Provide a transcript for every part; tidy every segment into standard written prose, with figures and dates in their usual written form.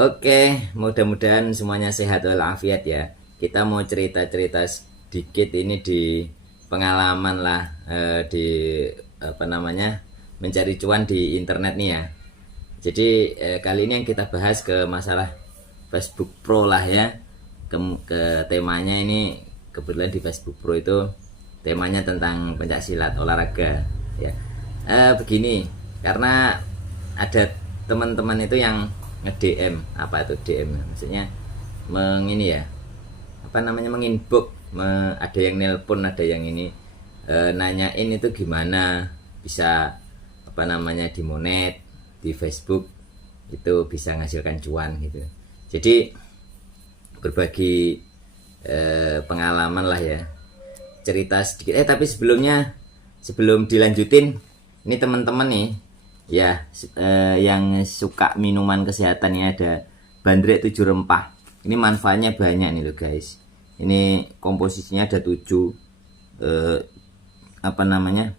Oke, mudah-mudahan semuanya sehat walafiat ya. Kita mau cerita-cerita sedikit ini di pengalaman lah, di apa namanya, mencari cuan di internet nih ya. Jadi kali ini yang kita bahas ke masalah Facebook Pro lah ya. Ke temanya ini kebetulan di Facebook Pro itu temanya tentang pencak silat olahraga ya. Begini, karena ada teman-teman itu yang nge-DM, apa itu DM maksudnya, ini ya, apa namanya, menginbox, ada yang nelpon, ada yang ini, nanyain itu gimana bisa apa namanya dimonet di Facebook itu bisa menghasilkan cuan gitu. Jadi berbagi pengalaman lah ya, cerita sedikit. Tapi sebelum dilanjutin, ini teman-teman nih ya, yang suka minuman kesehatan ini ada Bandrek 7 rempah. Ini manfaatnya banyak nih loh guys. Ini komposisinya ada 7 apa namanya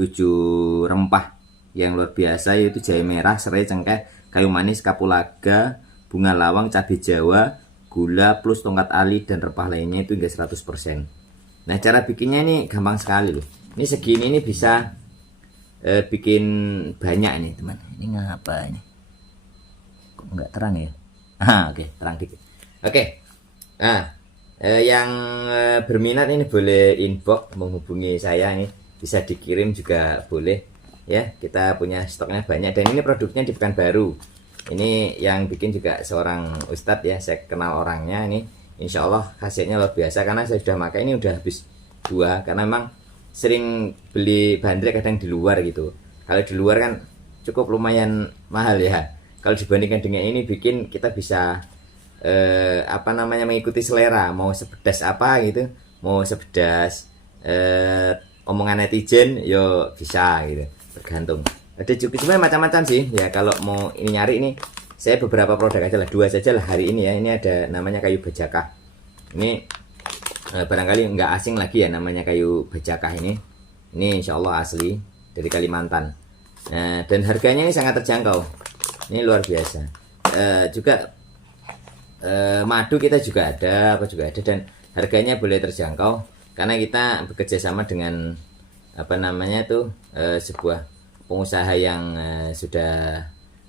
7 rempah yang luar biasa, yaitu jahe merah, serai, cengkeh, kayu manis, kapulaga, bunga lawang, cabai jawa, gula plus tongkat ali dan rempah lainnya itu hingga 100%. Nah, cara bikinnya ini gampang sekali loh. Ini segini ini bisa bikin banyak nih teman. Ini ngapa ini? Kok nggak terang ya? Oke, terang dikit. Oke. Nah, yang berminat ini boleh inbox menghubungi saya, ini bisa dikirim juga boleh ya. Kita punya stoknya banyak dan ini produknya di Pekanbaru. Ini yang bikin juga seorang ustadz ya, saya kenal orangnya. Ini insya Allah hasilnya luar biasa karena saya sudah pakai, ini udah habis 2 karena memang sering beli bandrek kadang di luar gitu. Kalau di luar kan cukup lumayan mahal ya. Kalau dibandingkan dengan ini, bikin kita bisa apa namanya mengikuti selera, mau sepedas apa gitu, mau sepedas omongan netizen yo bisa gitu, tergantung. Ada juga sebenarnya macam-macam sih ya. Kalau mau ini nyari ini, saya beberapa produk aja lah, 2 saja lah hari ini ya. Ini ada namanya kayu bajakah. Ini barangkali nggak asing lagi ya namanya kayu bajakah ini. Ini insya Allah asli dari Kalimantan. Dan harganya ini sangat terjangkau. Ini luar biasa. Juga madu kita juga ada, apa juga ada, dan harganya boleh terjangkau karena kita bekerja sama dengan apa namanya tuh sebuah pengusaha yang sudah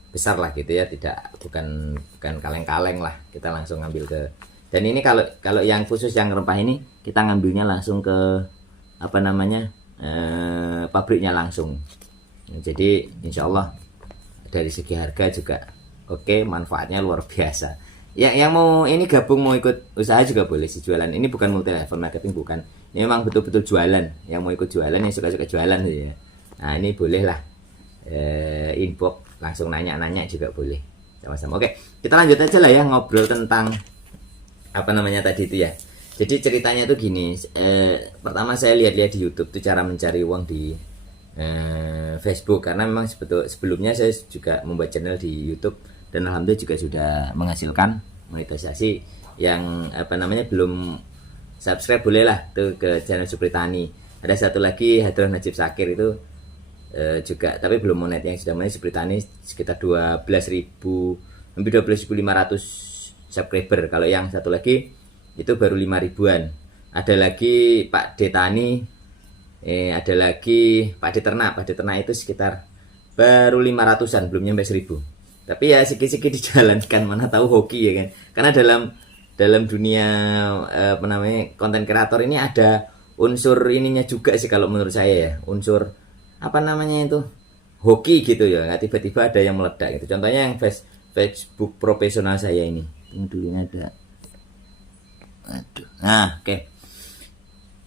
besar lah gitu ya, bukan kaleng-kaleng lah, kita langsung ngambil ke. Dan ini kalau yang khusus yang rempah ini kita ngambilnya langsung ke apa namanya pabriknya langsung. Jadi insya Allah dari segi harga juga oke, manfaatnya luar biasa. Yang mau ini gabung, mau ikut usaha juga boleh sih, jualan. Ini bukan multi level marketing, bukan. Ini memang betul-betul jualan. Yang mau ikut jualan, yang suka-suka jualan gitu ya. Nah ini boleh lah, inbox langsung nanya-nanya juga boleh, sama-sama. Oke, kita lanjut aja lah ya, ngobrol tentang apa namanya tadi itu ya. Jadi ceritanya tuh gini, pertama saya lihat-lihat di YouTube tuh cara mencari uang di Facebook, karena memang sebelumnya saya juga membuat channel di YouTube dan alhamdulillah juga sudah menghasilkan monetisasi. Yang apa namanya belum subscribe boleh lah tuh ke channel Supritani. Ada satu lagi Hadroh Najib Sakir itu juga, tapi belum monet. Yang sudah monet Supritani sekitar 12.000, hampir 12.500 subscriber. Kalau yang satu lagi itu baru 5 ribuan. Ada lagi Pak Detani, ada lagi Pak Deternak. Pak Deternak itu sekitar baru 500-an, belum nyampe 1000. Tapi ya sikit-sikit dijalankan, mana tahu hoki ya kan. Karena dalam dunia apa namanya konten kreator ini ada unsur ininya juga sih kalau menurut saya ya. Unsur apa namanya itu hoki gitu ya. Tiba-tiba ada yang meledak gitu. Contohnya yang Facebook profesional saya ini. Ini dulu ada. Aduh. Nah, oke.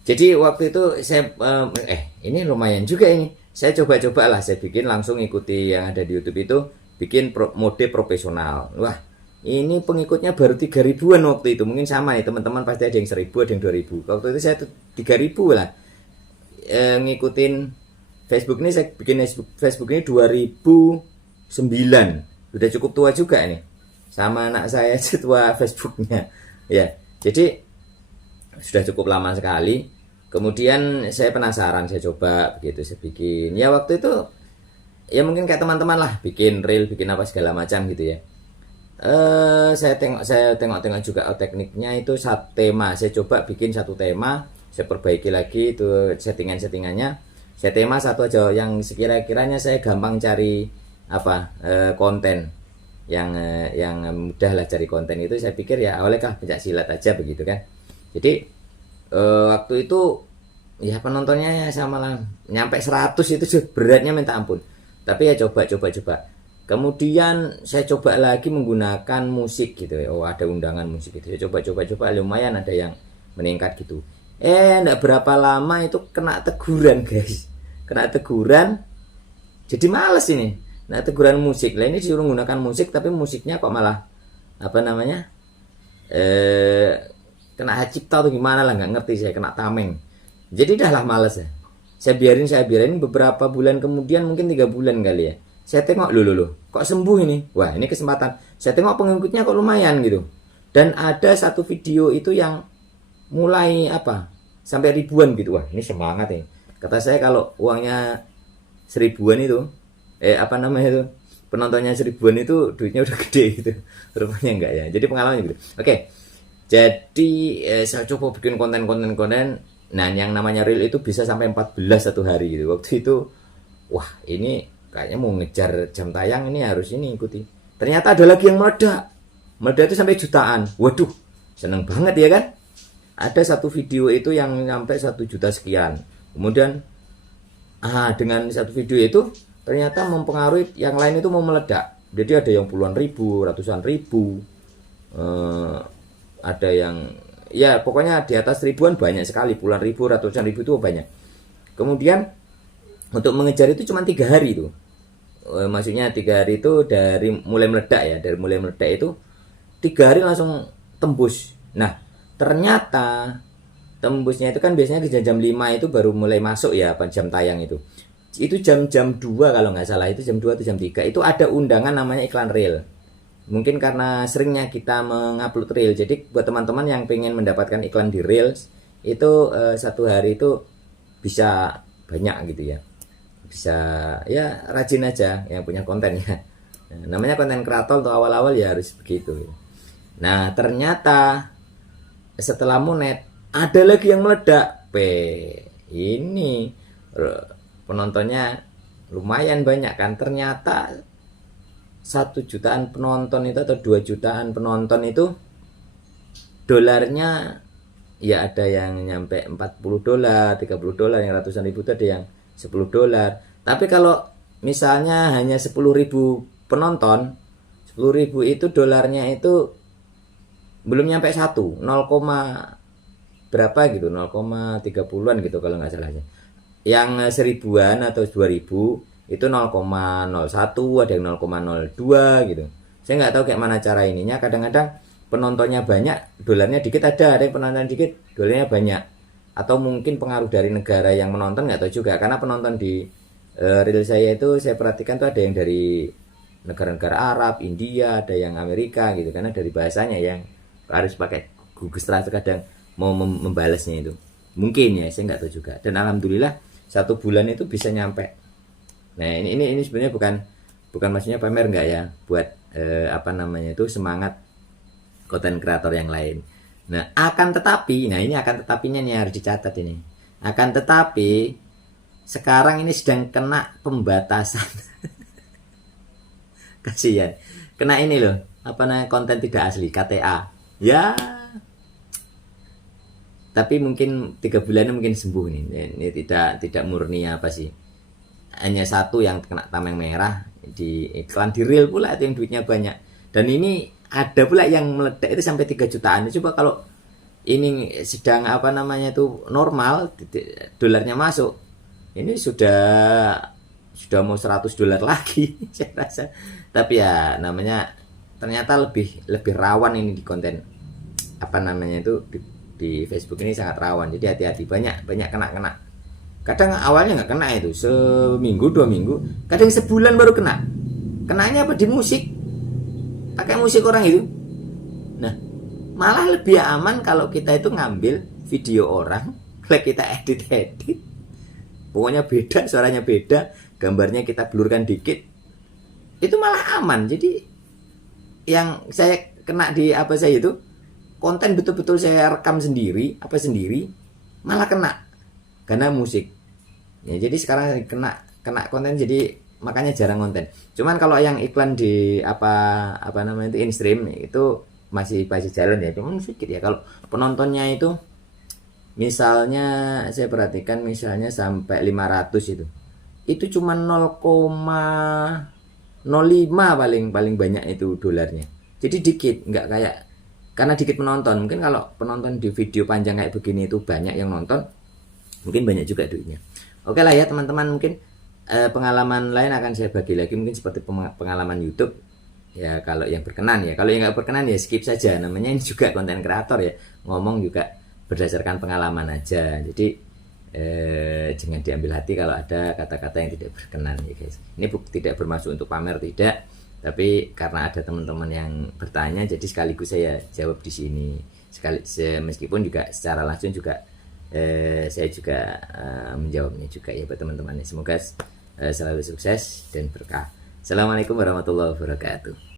Jadi waktu itu saya ini lumayan juga ini. Saya coba-coba lah, saya bikin langsung ikuti yang ada di YouTube itu, bikin mode profesional. Wah, ini pengikutnya baru 3 ribuan waktu itu. Mungkin sama ya teman-teman, pasti ada yang 1000, ada yang 2000. Waktu itu saya tuh 3000 lah. Ngikutin Facebook ini, saya bikin Facebook ini 2009. Udah cukup tua juga nih. Sama anak saya tua Facebooknya ya, jadi sudah cukup lama sekali. Kemudian saya penasaran, saya coba begitu, saya bikin ya waktu itu ya mungkin kayak teman-teman lah, bikin reel, bikin apa segala macam gitu ya. Saya tengok juga tekniknya itu satu tema. Saya coba bikin satu tema, saya perbaiki lagi itu settingannya. Saya tema satu aja yang sekira-kiranya saya gampang cari konten yang mudah lah cari konten itu. Saya pikir ya olehkah pencak silat aja begitu kan. Jadi waktu itu ya penontonnya ya sama lah nyampe 100 itu beratnya minta ampun. Tapi ya coba. Kemudian saya coba lagi menggunakan musik gitu ya. Oh, ada undangan musik gitu. Saya coba lumayan ada yang meningkat gitu. Enggak berapa lama itu kena teguran, guys. Kena teguran. Jadi males ini. Nah, teguran musik. Lah ini disuruh menggunakan musik tapi musiknya kok malah kena hak cipta atau gimana lah, nggak ngerti saya, kena tameng. Jadi dah lah males ya. Saya biarin beberapa bulan kemudian, mungkin 3 bulan kali ya. Saya tengok loh, kok sembuh ini? Wah, ini kesempatan. Saya tengok pengikutnya kok lumayan gitu. Dan ada satu video itu yang mulai sampai ribuan gitu. Wah, ini semangat ya. Kata saya kalau uangnya 1000-an itu, itu, penontonnya 1000-an itu duitnya udah gede gitu. Rupanya enggak ya. Jadi pengalamannya gitu. Oke. Jadi saya coba bikin konten. Nah, yang namanya reel itu bisa sampai 14 satu hari gitu. Waktu itu, wah ini kayaknya mau ngejar jam tayang ini harus ini ikuti. Ternyata ada lagi yang meledak itu sampai jutaan. Waduh, seneng banget ya kan. Ada satu video itu yang sampai 1 juta sekian. Kemudian dengan satu video itu ternyata mempengaruhi yang lain itu mau meledak. Jadi ada yang puluhan ribu, ratusan ribu, ada yang ya pokoknya di atas ribuan banyak sekali, puluhan ribu, ratusan ribu itu banyak. Kemudian untuk mengejar itu cuma 3 hari itu. Maksudnya 3 hari itu dari mulai meledak ya, dari mulai meledak itu 3 hari langsung tembus. Nah, ternyata tembusnya itu kan biasanya di jam 5 itu baru mulai masuk ya, jam tayang itu. Itu jam 2 kalau nggak salah, itu jam 2 atau jam 3 itu ada undangan namanya iklan reel. Mungkin karena seringnya kita mengupload reel, jadi buat teman-teman yang pengen mendapatkan iklan di reels itu satu hari itu bisa banyak gitu ya. Bisa ya rajin aja yang punya konten ya. Nah, namanya konten kreator atau awal-awal ya harus begitu. Nah, ternyata setelah monet ada lagi yang meledak. Ini penontonnya lumayan banyak kan. Ternyata 1 jutaan penonton itu atau 2 jutaan penonton itu dolarnya ya ada yang nyampe $40, $30, yang ratusan ribu itu ada yang $10. Tapi kalau misalnya hanya 10.000 penonton, 10.000 itu dolarnya itu belum nyampe 1, 0, berapa gitu, 0,30-an gitu kalau nggak salahnya. Yang 1000-an atau 2000 itu 0,01, ada yang 0,02 gitu. Saya nggak tahu kayak mana cara ininya. Kadang-kadang penontonnya banyak, dolarnya dikit, ada yang penonton dikit, dolarnya banyak. Atau mungkin pengaruh dari negara yang menonton, nggak tahu juga. Karena penonton di reel saya itu saya perhatikan tuh ada yang dari negara-negara Arab, India, ada yang Amerika gitu. Karena dari bahasanya yang harus pakai Google Translate kadang mau membalasnya itu. Mungkin ya, saya nggak tahu juga. Dan alhamdulillah 1 bulan itu bisa nyampe. Nah, ini sebenarnya bukan maksudnya pamer nggak ya, buat itu semangat konten kreator yang lain. Nah, ini akan tetapinya nih harus dicatat ini. Akan tetapi sekarang ini sedang kena pembatasan. Kasihan. Kena ini loh, konten tidak asli, KTA. Ya. Tapi mungkin 3 bulannya mungkin sembuh nih. Ini tidak murni sih. Hanya 1 yang kena tameng merah di iklan di reel pula itu yang duitnya banyak. Dan ini ada pula yang meledak itu sampai 3 jutaan. Coba kalau ini sedang normal, dolarnya masuk, ini sudah mau $100 lagi saya rasa. Tapi ya namanya ternyata lebih rawan ini di konten di Facebook ini sangat rawan. Jadi hati-hati, banyak kena. Kadang awalnya nggak kena itu, seminggu 2 minggu, kadang sebulan baru kena. Kenanya di musik, pakai musik orang itu. Nah, malah lebih aman kalau kita itu ngambil video orang, kalau kita edit, pokoknya beda, suaranya beda, gambarnya kita blurkan dikit, itu malah aman. Jadi yang saya kena di apa saya itu, konten betul-betul saya rekam sendiri, apa sendiri, malah kena karena musik. Ya, jadi sekarang kena konten, jadi makanya jarang konten. Cuman kalau yang iklan di apa namanya itu in-stream itu masih jalan ya, cuman sedikit ya. Kalau penontonnya itu misalnya saya perhatikan misalnya sampai 500 itu cuma 0,05 paling paling banyak itu dolarnya. Jadi dikit, nggak kayak, karena dikit penonton. Mungkin kalau penonton di video panjang kayak begini itu banyak yang nonton, mungkin banyak juga duitnya. Oke lah ya teman-teman, mungkin pengalaman lain akan saya bagi lagi, mungkin seperti pengalaman YouTube ya, kalau yang berkenan ya. Kalau yang nggak berkenan ya skip saja, namanya ini juga konten kreator ya, ngomong juga berdasarkan pengalaman aja. Jadi jangan diambil hati kalau ada kata-kata yang tidak berkenan ya guys. Ini tidak bermaksud untuk pamer, tidak, tapi karena ada teman-teman yang bertanya, jadi sekaligus saya jawab di sini. Meskipun juga secara langsung juga saya juga menjawabnya juga ya buat teman-teman. Semoga selalu sukses dan berkah. Assalamualaikum warahmatullahi wabarakatuh.